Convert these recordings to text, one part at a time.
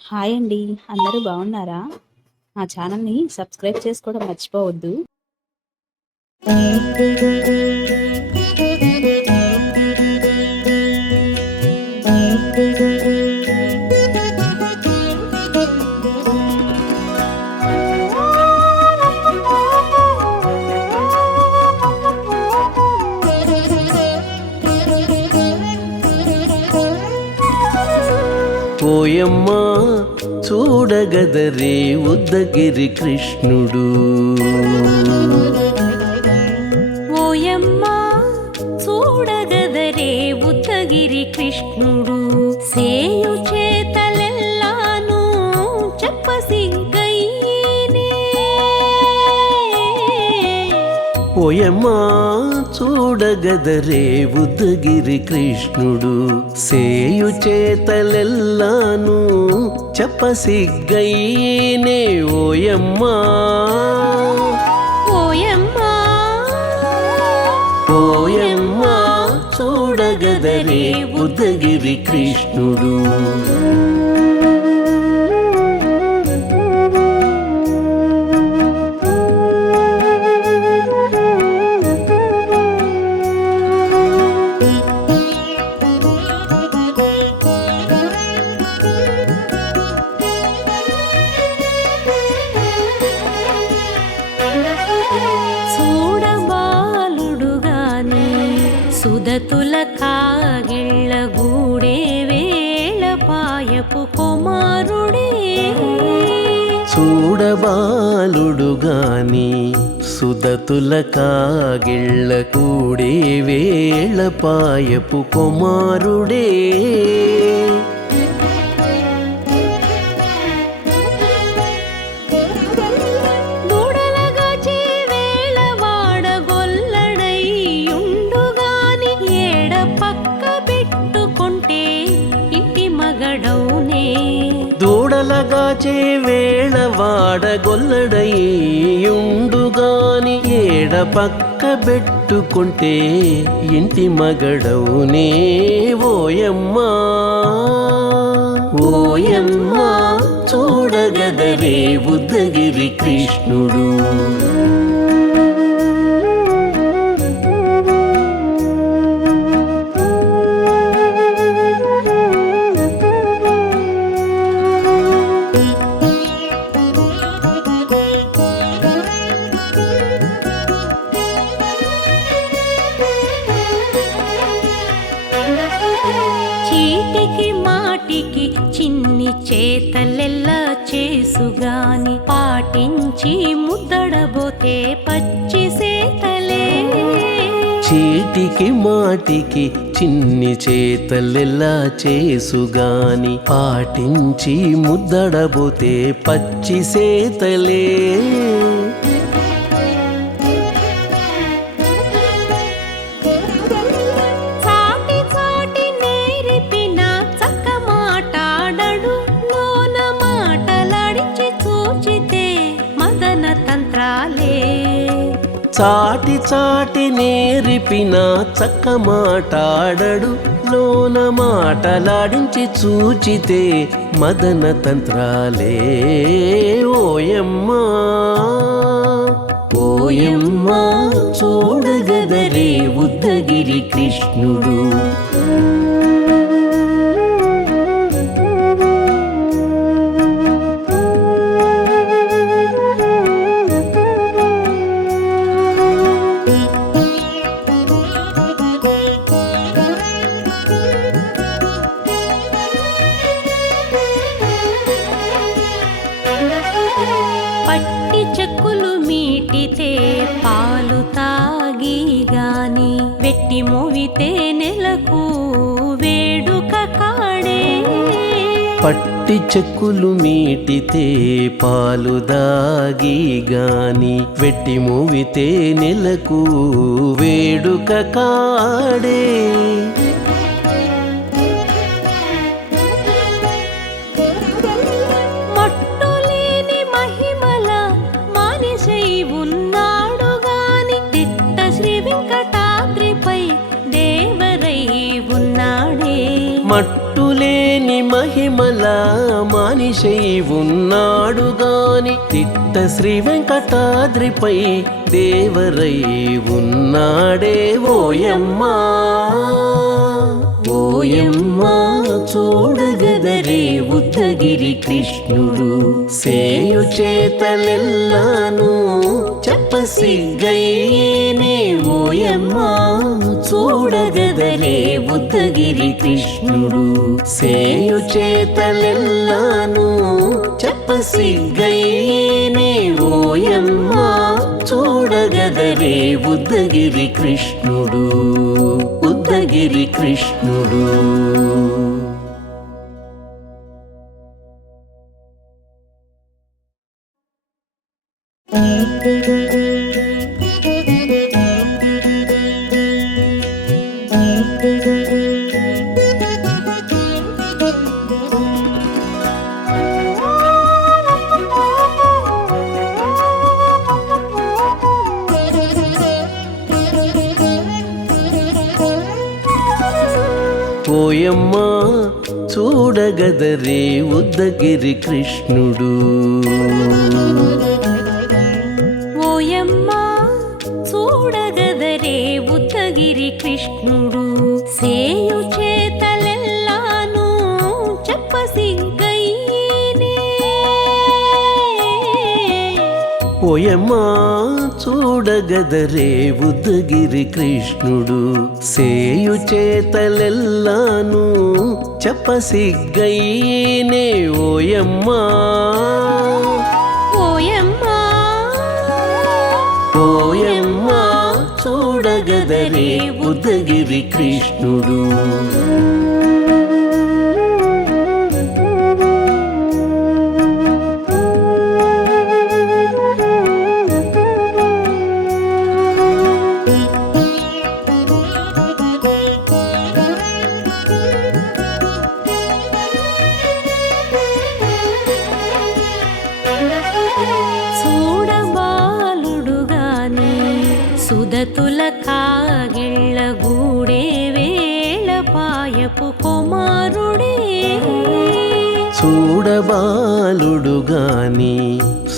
Hi అండి. అందరూ బాగున్నారా? మా ఛానల్‌ని సబ్స్క్రైబ్ చేసుకోవడం మర్చిపోవద్దు. ఓయమ్మా చూడగదరే ఉద్దగిరి కృష్ణుడు. ఓయమ్మా చూడగదరే ఉద్దగిరి కృష్ణుడు. సేయు చేతలెల్లాను చెప్పసిగ్గయ్యేనే. ఓయమ్మా చూడగదరే ఉద్దగిరి కృష్ణుడు. సేయు చేతలెల్లాను చెప్పసిగ్గయ్యేనే. ఓయమ్మా ఓయమ్మా ఓయమ్మా చూడగదరే ఉద్దగిరి కృష్ణుడు. చూడబాలుడుగాని సుదతుల కాగిళ్ళ గూడే వేళ పాయపు కుమారుడే. చూడబాలుడుగాని సుదతుల కాగిళ్ళ కూడే వేళ పాయపు కుమారుడే. దూడలగాచే వేళ వాడగొల్లడైయుండుగాని ఏడ పక్క పెట్టుకుంటే ఇంటి మగడౌనే. దూడలగాచే వేళ వాడగొల్లడయ్యుండుగాని ఏడ పక్క పెట్టుకుంటే ఇంటి మగడవునే. ఓయమ్మా ఓయమ్మా చూడగదరే ఉద్దగిరి కృష్ణుడు. చీటికి మాటికి చిన్ని చేతలెల్లా చేసుగాని పాటించి ముద్దడబోతే పచ్చి సేతలే. చీటికి మాటికి చిన్ని చేతలెల్లా చేసుగాని పాటించి ముద్దడబోతే పచ్చి సేతలే. చాటి చాటి నేర్పిన చక్క మాటాడడు లోన మాటలాడించి చూచితే మదన తంత్రాలే. చాటి చాటి నేర్పిన చక్క మాటాడడు లోన మాటలాడించి చూచితే మదన తంత్రాలే. ఓయమ్మా ఓయమ్మా చూడగదరే ఉద్దగిరి కృష్ణుడు. పట్టి చెక్కులు మీటితే పాలు తాగి గాని వెట్టి మోవితే నెలకు వేడుక కాడే. పట్టి చెక్కులు మీటితే పాలు దాగి గాని వెట్టి మూవితే నెలకు వేడుక కాడే. మట్టులేని మహిమల మానిసై ఉన్నాడు గాని తిట్ట శ్రీ వెంకటాద్రిపై దేవరై ఉన్నాడే. మట్టులేని మహిమల మనిషై ఉన్నాడు గాని తిట్ట శ్రీ వెంకటాద్రిపై దేవరై ఉన్నాడే ఓయమ్మా ఓయమ్మా చూడగదరే ఉత్తగిరి కృష్ణుడు సేయు చేతలెల్లాను చెప్పసిగ్గయ్యేనే ఓయమ్మా చూడగదరే ఉత్తగిరి కృష్ణుడు సేయు చేతలెల్లాను చెప్పసిగ్గయ్యేనే ఓయమ్మా చూడగదరే ఉద్దగిరి కృష్ణుడు ఉద్దగిరి కృష్ణుడు. ఓయమ్మా చూడగదరే ఉద్దగిరి కృష్ణుడు ఓయమ్మా చూడగదరే ఉత్తగిరి కృష్ణుడు సేయు చేతలెల్లాను చెప్పసిగ్గయ్యేనే ఓయమ్మా చూడగదరే ఉద్దగిరి కృష్ణుడు సేయు చేతలెల్లాను చెప్పసిగ్గయ్యేనే ఓయమ్మా ఓయమ్మా ఓయమ్మా చూడగదరే ఉద్దగిరి కృష్ణుడు. సుదతుల కాగిళ్ళ గూడే వేళ పాయపు కుమారుడే చూడబాలుడు గాని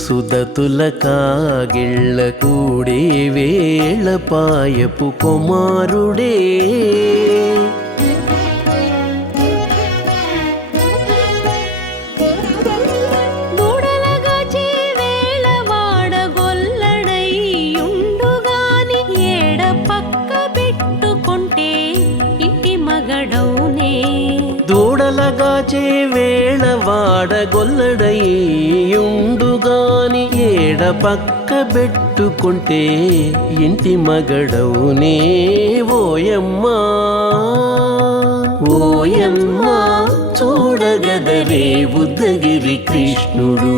సుదతుల కాగిళ్ళ కూడే వేళ పాయపు కుమారుడే దూడలగాచే వేళ వాడగొల్లడయ్యుండుగాని ఏడ పక్క పెట్టుకుంటే ఇంటి మగడవునే ఓయమ్మా ఓయమ్మా చూడగదరే ఉద్దగిరి కృష్ణుడు.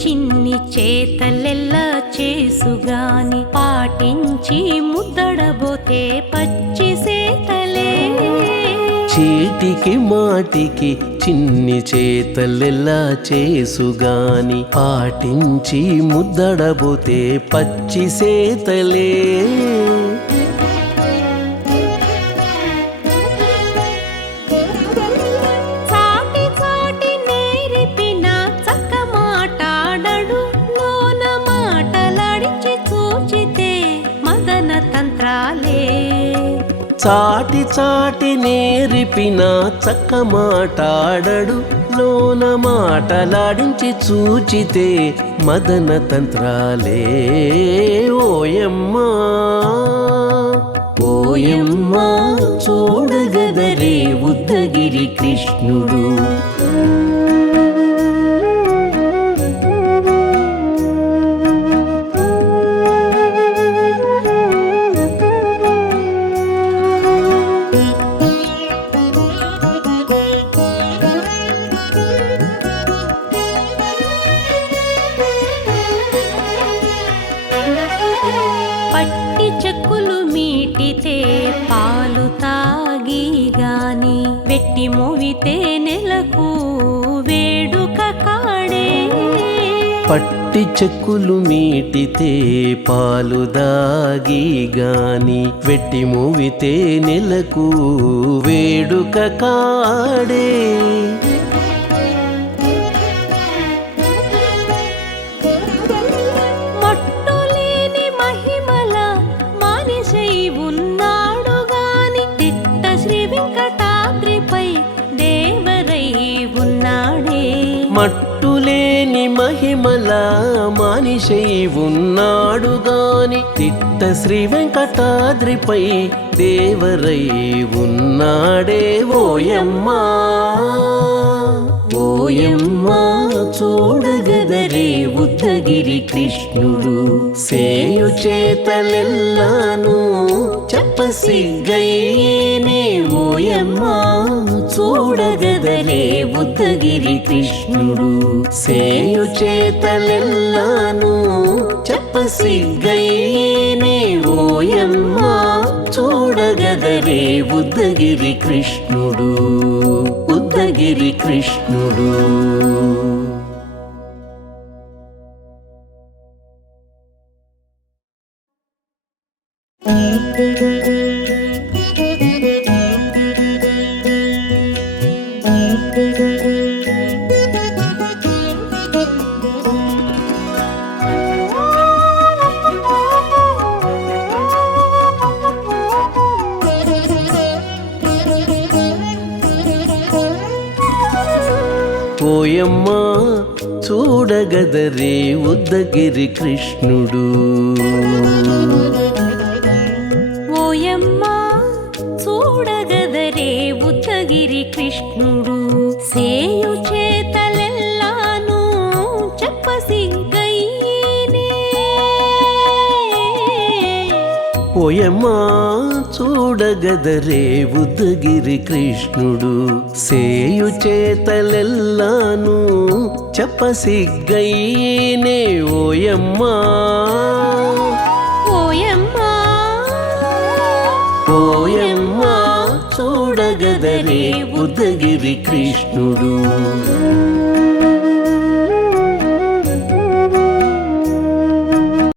చిన్ని చేతలెల్లా చేసుగాని పాటించి ముద్దడబోతే పచ్చి సేతలే చీటికి మాటికి చిన్ని చేతలెల్లా చేసుగాని పాటించి ముద్దడబోతే పచ్చి సేతలే చాటి చాటి నేరిపిన చక్క మాటాడడు లోన మాటలాడించి చూచితే మదన తంత్రాలే ఓయమ్మా ఓయమ్మా చూడగదరే ఉద్దగిరి కృష్ణుడు. పట్టి చెక్కులు మీటితే పాలు తాగి గాని వెట్టి మోవితే నెలకు వేడుక కాడే. పట్టి చెక్కులు మీటితే పాలు దాగి గాని వెట్టి మూవితే నెలకు వేడుక కాడే. మట్టులేని మహిమల మానిషై ఉన్నాడు గాని తిట్ట శ్రీ వెంకటాద్రిపై దేవరై ఉన్నాడే. మట్టులేని మహిమల మానిషై ఉన్నాడు గాని తిట్ట శ్రీ వెంకటాద్రిపై దేవరై ఉన్నాడే. ఓయమ్మా ఓయమ్మా చూడగదరే ఉద్దగిరి కృష్ణుడు సేయు చేతలెల్లాను చెప్పసిగ్గయ్యేనే. ఓయమ్మా చూడగదరే ఉద్దగిరి కృష్ణుడు సేయు చేతలెల్లాను చెప్పసిగ్గయ్యేనే. ఓయమ్మా చూడగదరే ఉద్దగిరి కృష్ణుడు ఉద్దగిరి కృష్ణుడు. ఓయమ్మా చూడగదరే ఉద్దగిరి కృష్ణుడు. ఓయమ్మా చూడగదరే ఉద్దగిరి కృష్ణుడు సేయు చేతలెల్లాను చెప్పసిగ్గయ్యేనే. ఓయమ్మా చూడగదరే ఉద్దగిరి కృష్ణుడు సేయు చేతలెల్లాను చెప్పసిగ్గయ్యేనే. ఓయమ్మా ఓయమ్మా ఓయమ్మా చూడగదరే ఉద్దగిరి కృష్ణుడు.